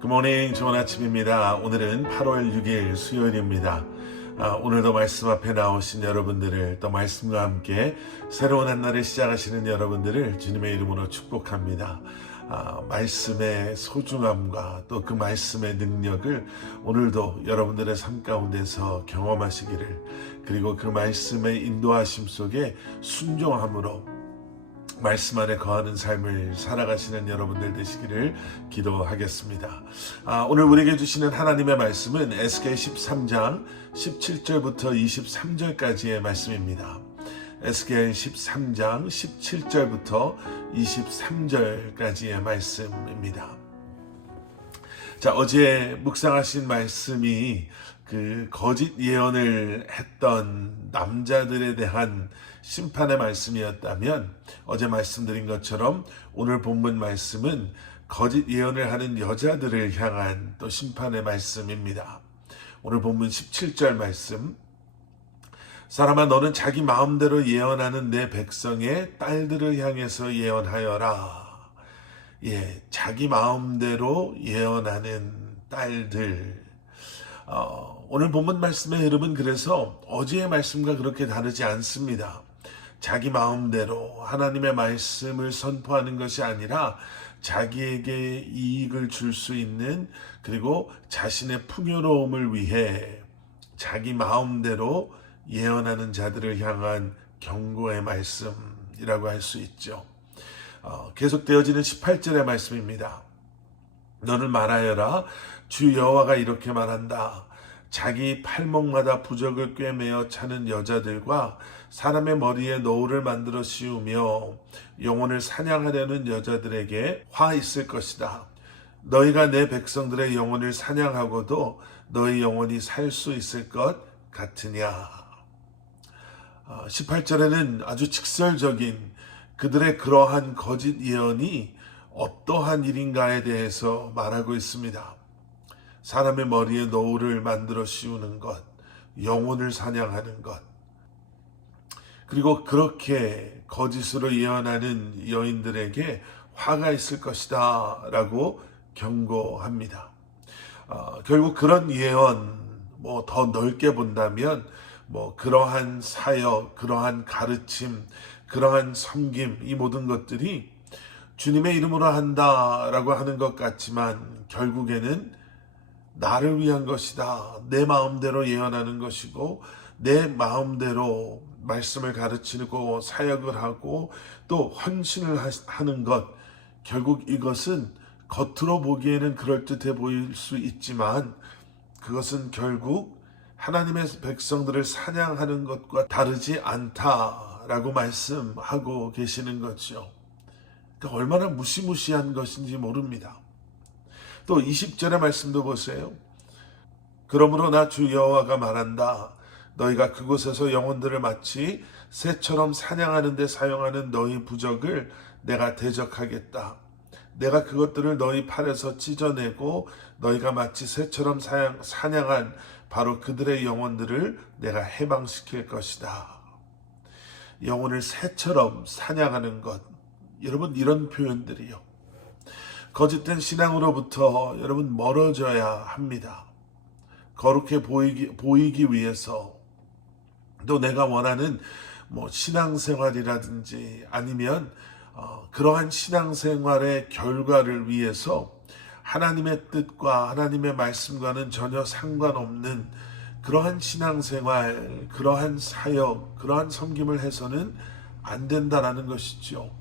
굿모닝, 좋은 아침입니다. 오늘은 8월 6일 수요일입니다. 오늘도 말씀 앞에 나오신 여러분들을, 또 말씀과 함께 새로운 한 날을 시작하시는 여러분들을 주님의 이름으로 축복합니다. 말씀의 소중함과 또 그 말씀의 능력을 오늘도 여러분들의 삶 가운데서 경험하시기를, 그리고 그 말씀의 인도하심 속에 순종함으로 말씀 안에 거하는 삶을 살아가시는 여러분들 되시기를 기도하겠습니다. 오늘 우리에게 주시는 하나님의 말씀은 에스겔 13장 17절부터 23절까지의 말씀입니다. 에스겔 13장 17절부터 23절까지의 말씀입니다. 자, 어제 묵상하신 말씀이 그 거짓 예언을 했던 남자들에 대한 심판의 말씀이었다면, 어제 말씀드린 것처럼 오늘 본문 말씀은 거짓 예언을 하는 여자들을 향한 또 심판의 말씀입니다. 오늘 본문 17절 말씀, 사람아 너는 자기 마음대로 예언하는 내 백성의 딸들을 향해서 예언하여라. 자기 마음대로 예언하는 딸들. 오늘 본문 말씀의 흐름은 그래서 어제의 말씀과 그렇게 다르지 않습니다. 자기 마음대로 하나님의 말씀을 선포하는 것이 아니라 자기에게 이익을 줄 수 있는, 그리고 자신의 풍요로움을 위해 자기 마음대로 예언하는 자들을 향한 경고의 말씀이라고 할 수 있죠. 계속되어지는 18절의 말씀입니다. 너는 말하여라. 주 여호와가 이렇게 말한다. 자기 팔목마다 부적을 꿰매어 차는 여자들과 사람의 머리에 노울을 만들어 씌우며 영혼을 사냥하려는 여자들에게 화 있을 것이다. 너희가 내 백성들의 영혼을 사냥하고도 너희 영혼이 살 수 있을 것 같으냐. 18절에는 아주 직설적인 그들의 그러한 거짓 예언이 어떠한 일인가에 대해서 말하고 있습니다. 사람의 머리에 노울을 만들어 씌우는 것, 영혼을 사냥하는 것, 그리고 그렇게 거짓으로 예언하는 여인들에게 화가 있을 것이다 라고 경고합니다. 결국 그런 예언, 더 넓게 본다면 그러한 사역, 그러한 가르침, 그러한 섬김, 이 모든 것들이 주님의 이름으로 한다라고 하는 것 같지만 결국에는 나를 위한 것이다. 내 마음대로 예언하는 것이고, 내 마음대로 말씀을 가르치고 사역을 하고 또 헌신을 하는 것, 결국 이것은 겉으로 보기에는 그럴듯해 보일 수 있지만 그것은 결국 하나님의 백성들을 사냥하는 것과 다르지 않다라고 말씀하고 계시는 거죠. 그러니까 얼마나 무시무시한 것인지 모릅니다. 또 20절의 말씀도 보세요. 그러므로 나 주 여호와가 말한다. 너희가 그곳에서 영혼들을 마치 새처럼 사냥하는 데 사용하는 너희 부적을 내가 대적하겠다. 내가 그것들을 너희 팔에서 찢어내고 너희가 마치 새처럼 사냥한 바로 그들의 영혼들을 내가 해방시킬 것이다. 영혼을 새처럼 사냥하는 것. 여러분, 이런 표현들이요, 거짓된 신앙으로부터 여러분 멀어져야 합니다. 거룩해 보이기 위해서, 또 내가 원하는 신앙생활이라든지 아니면 그러한 신앙생활의 결과를 위해서 하나님의 뜻과 하나님의 말씀과는 전혀 상관없는 그러한 신앙생활, 그러한 사역, 그러한 섬김을 해서는 안 된다라는 것이죠.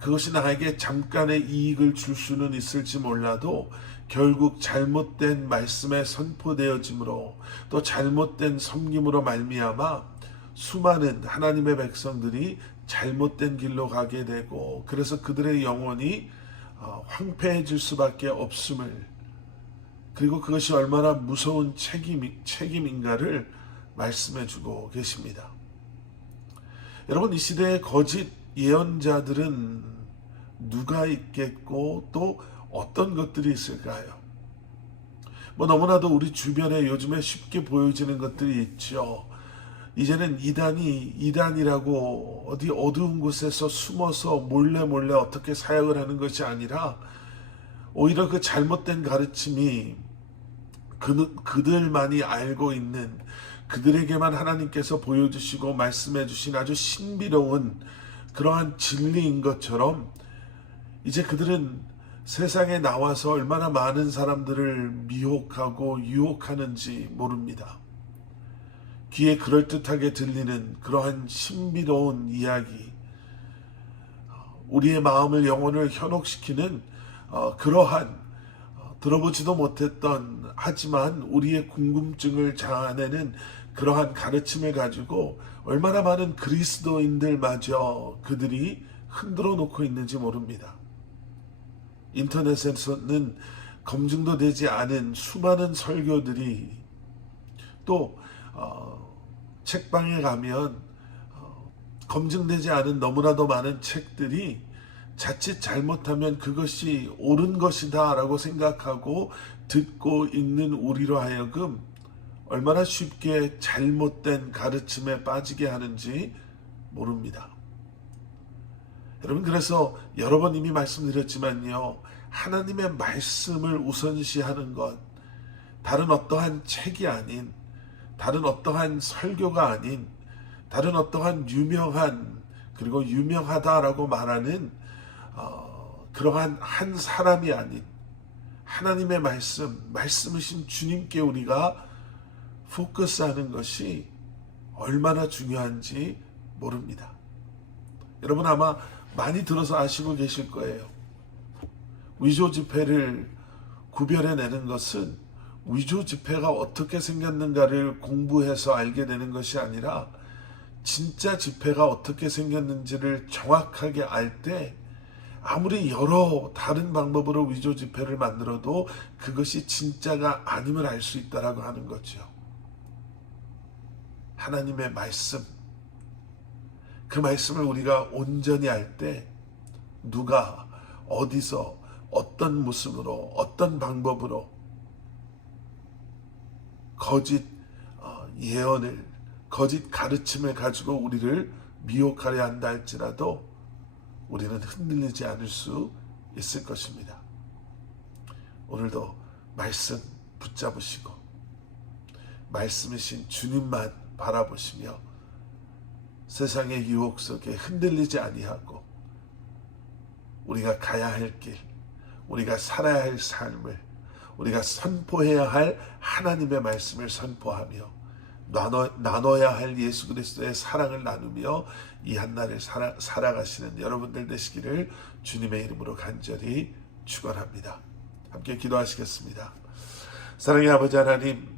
그것이 나에게 잠깐의 이익을 줄 수는 있을지 몰라도 결국 잘못된 말씀에 선포되어짐으로, 또 잘못된 섬김으로 말미암아 수많은 하나님의 백성들이 잘못된 길로 가게 되고, 그래서 그들의 영혼이 황폐해질 수밖에 없음을, 그리고 그것이 얼마나 무서운 책임인가를 말씀해주고 계십니다. 여러분, 이 시대의 거짓 예언자들은 누가 있겠고 또 어떤 것들이 있을까요? 너무나도 우리 주변에 요즘에 쉽게 보여지는 것들이 있죠. 이제는 이단이라고 어디 어두운 곳에서 숨어서 몰래 어떻게 사역을 하는 것이 아니라 오히려 그 잘못된 가르침이 그들만이 알고 있는, 그들에게만 하나님께서 보여주시고 말씀해 주신 아주 신비로운 그러한 진리인 것처럼 이제 그들은 세상에 나와서 얼마나 많은 사람들을 미혹하고 유혹하는지 모릅니다. 귀에 그럴듯하게 들리는 그러한 신비로운 이야기, 우리의 마음을, 영혼을 현혹시키는 그러한 들어보지도 못했던, 하지만 우리의 궁금증을 자아내는 그러한 가르침을 가지고 얼마나 많은 그리스도인들마저 그들이 흔들어 놓고 있는지 모릅니다. 인터넷에서는 검증도 되지 않은 수많은 설교들이, 또 책방에 가면 검증되지 않은 너무나도 많은 책들이 자칫 잘못하면 그것이 옳은 것이다 라고 생각하고 듣고 읽는 우리로 하여금 얼마나 쉽게 잘못된 가르침에 빠지게 하는지 모릅니다. 여러분, 그래서 여러 번 이미 말씀드렸지만요, 하나님의 말씀을 우선시하는 것, 다른 어떠한 책이 아닌, 다른 어떠한 설교가 아닌, 다른 어떠한 유명한, 그리고 유명하다라고 말하는 그러한 한 사람이 아닌 하나님의 말씀이신 주님께 우리가 포커스하는 것이 얼마나 중요한지 모릅니다. 여러분, 아마 많이 들어서 아시고 계실 거예요. 위조 지폐를 구별해내는 것은 위조 지폐가 어떻게 생겼는가를 공부해서 알게 되는 것이 아니라 진짜 지폐가 어떻게 생겼는지를 정확하게 알 때 아무리 여러 다른 방법으로 위조 지폐를 만들어도 그것이 진짜가 아님을 알 수 있다라고 하는 거죠. 하나님의 말씀, 그 말씀을 우리가 온전히 알 때 누가 어디서 어떤 모습으로 어떤 방법으로 거짓 예언을, 거짓 가르침을 가지고 우리를 미혹하려 한다 할지라도 우리는 흔들리지 않을 수 있을 것입니다. 오늘도 말씀 붙잡으시고 말씀이신 주님만 바라보시며 세상의 유혹 속에 흔들리지 아니하고 우리가 가야 할 길, 우리가 살아야 할 삶을, 우리가 선포해야 할 하나님의 말씀을 선포하며 나눠야 할 예수 그리스도의 사랑을 나누며 이 한날을 살아가시는 여러분들 되시기를 주님의 이름으로 간절히 축원합니다. 함께 기도하시겠습니다. 사랑의 아버지 하나님,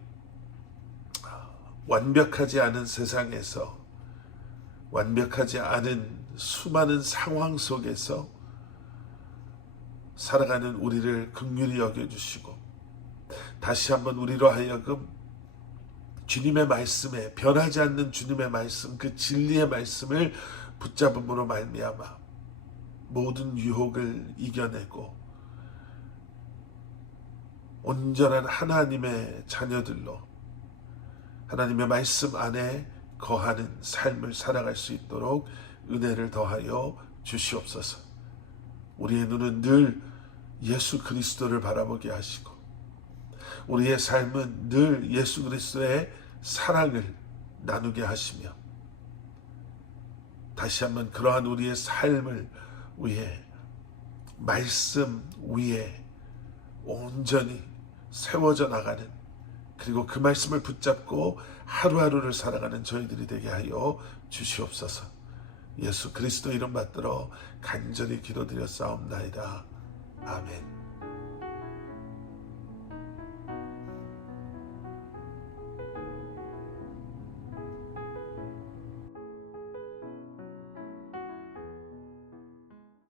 완벽하지 않은 세상에서, 완벽하지 않은 수많은 상황 속에서 살아가는 우리를 긍휼히 여겨주시고 다시 한번 우리로 하여금 주님의 말씀에, 변하지 않는 주님의 말씀, 그 진리의 말씀을 붙잡음으로 말미암아 모든 유혹을 이겨내고 온전한 하나님의 자녀들로 하나님의 말씀 안에 거하는 삶을 살아갈 수 있도록 은혜를 더하여 주시옵소서. 우리의 눈은 늘 예수 그리스도를 바라보게 하시고 우리의 삶은 늘 예수 그리스도의 사랑을 나누게 하시며 다시 한번 그러한 우리의 삶을 위해, 말씀 위에 온전히 세워져 나가는, 그리고 그 말씀을 붙잡고 하루하루를 살아가는 저희들이 되게 하여 주시옵소서. 예수 그리스도 이름 받들어 간절히 기도드렸사옵나이다. 아멘.